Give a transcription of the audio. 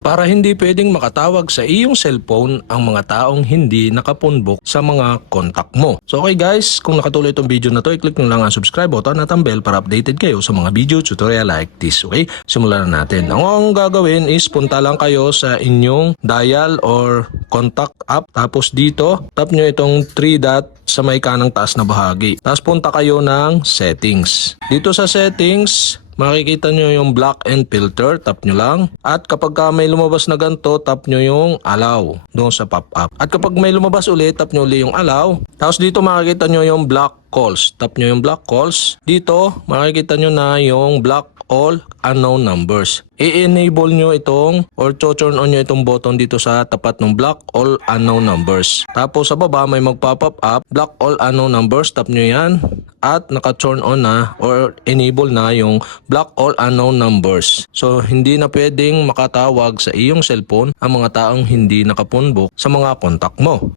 para hindi pwedeng makatawag sa iyong cellphone ang mga taong hindi nakapunbok sa mga kontak mo. So okay guys, kung nakatuloy itong video na to, i-click nyo lang ang subscribe button at ang bell para updated kayo sa mga video tutorial like this. Okay, simulan na natin. Ang ang gagawin is punta lang kayo sa inyong dial or contact app. Tapos dito, tap nyo itong 3 dot sa may kanang taas na bahagi. Tapos punta kayo ng settings. Dito sa settings, Makikita nyo yung block and filter, tap nyo lang. At kapag ka may lumabas na ganito, tap nyo yung allow doon sa pop-up. At kapag may lumabas ulit, tap nyo ulit yung allow. Tapos dito makikita nyo yung block calls. Tap nyo yung block calls. Dito, makikita nyo na yung block all unknown numbers. I-enable nyo itong or to-turn on nyo itong button dito sa tapat ng block all unknown numbers. Tapos sa baba may mag-pop up block all unknown numbers. Tap nyo yan at naka-turn on na or enable na yung block all unknown numbers. So hindi na pwedeng makatawag sa iyong cellphone ang mga taong hindi nakapunbok sa mga kontak mo.